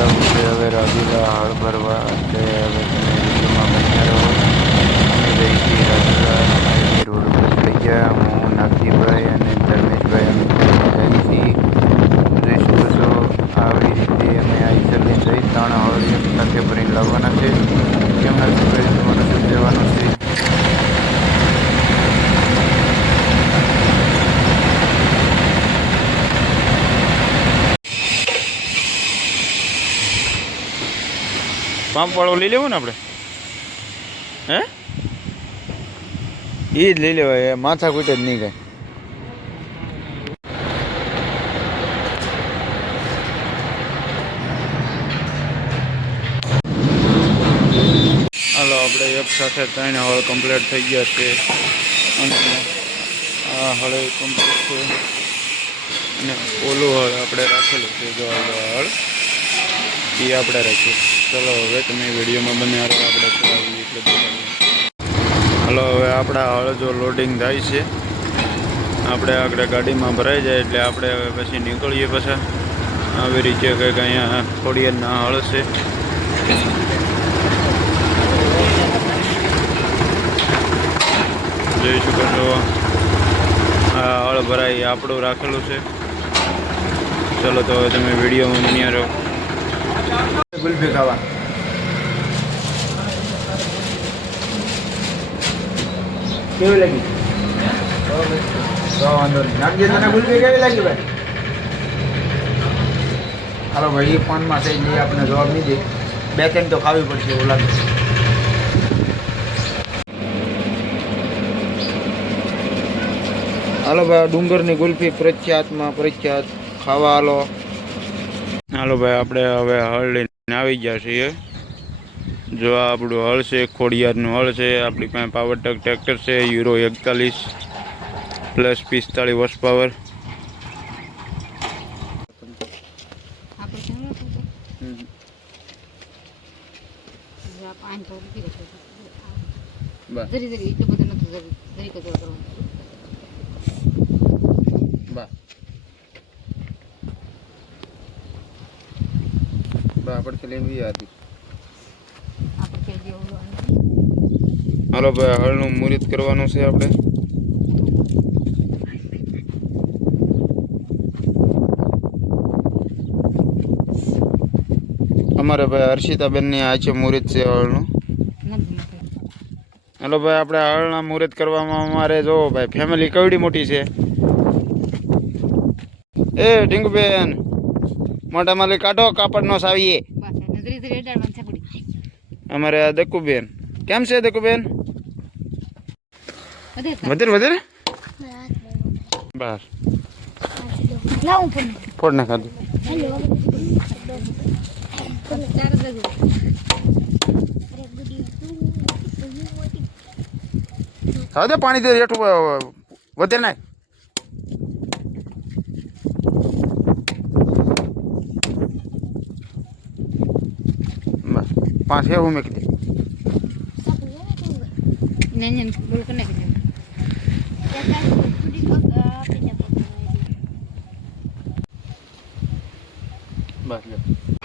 જવું છે હવે રાજુલા હળ ભરવા, એટલે હવે તમે વિડીયોમાં બન્યા રહો. અમે જઈ છીએ રાજુલા હાઈવે રોડ ઉપર થઈ ગયા. હું નાગજીભાઈ અને ધર્મેશભાઈ અમે જઈએ છીએ. જોઈ શકો છો આવી રીતે અમે આઈસર લઈને જઈ 3 હળ એક સાથે ભરીને લાવવાના છે. કેમ નાગજીભાઈ તમારે શું જવાનું છે? પંપ વાળો લઈ લેવું ને આપણે? હે એ જ લઈ લેવાય, માથા કૂટ જ નહીં કાંઈ. હાલો આપણે એક સાથે 3 હળ કમ્પ્લીટ થઈ ગયા છે અને આ હળ કમ્પ્લીટ છે અને ઓલું હળ આપણે રાખેલું છે. જો હળ એ આપણે રાખીએ. ચલો હવે તમે વિડીયોમાં બન્યા રહો, આપણે ચલાવીએ એટલે દેખાડીએ. હલો હવે આપણા હળ જો લોડિંગ થાય છે, આપણે આગળ ગાડીમાં ભરાઈ જાય એટલે આપણે હવે પછી નીકળીએ. પાછા આવી રીતે કંઈક અહીંયા ખોડિયારના હળ છે. જોઈ શકો છો આ હળ ભરાઈ આપણું રાખેલું છે. ચલો તો હવે તમે વિડીયોમાં બન્યા રહો. ગુલ્ફી ખાવા કેવી લાગી? વાંધો નહીં. નાખજે તને ગુલ્ફી કેવી લાગી ભાઈ? હાલો ભાઈ, એ ફોનમાં થઈ જઈએ, આપણે જવાબ નહીં દે. 2-3 તો ખાવી પડશે એવું લાગે. હાલો ભાઈ, ડુંગરની ગુલ્ફી પ્રખ્યાતમાં પ્રખ્યાત ખાવા. હાલો ભાઈ, આપણે હવે હળ લઈને આવી ગયા છીએ. જો આ આપણું હળ છે, ખોડિયારનું હળ છે. આપણી પાસે પાવરટેક ટ્રેક્ટર છે, યુરો 41 પ્લસ 45 હોર્સ પાવર. હાલો ભાઈ, હળનું મુહૂર્ત કરવાનું છે આપણે. અમારે ભાઈ હર્ષિતાબેનની આ છે મુહૂર્ત છે હળનું. હાલો ભાઈ, આપણે હળના મુહૂર્ત કરવામાં અમારે જો ભાઈ ફેમિલી કવડી મોટી છે. એ ઢીંગુબેન, મોટા માલી કાઢો, કાપડનો સાવીએ. અમારે આ દક્કુબેન કેમ છે? દક્કુબેન વધારે બસ ફોડ ના ખાધું. હવે પાણી દે રેઠું વધારે નાખ. બસ 5 એવું મેકી દે. બસ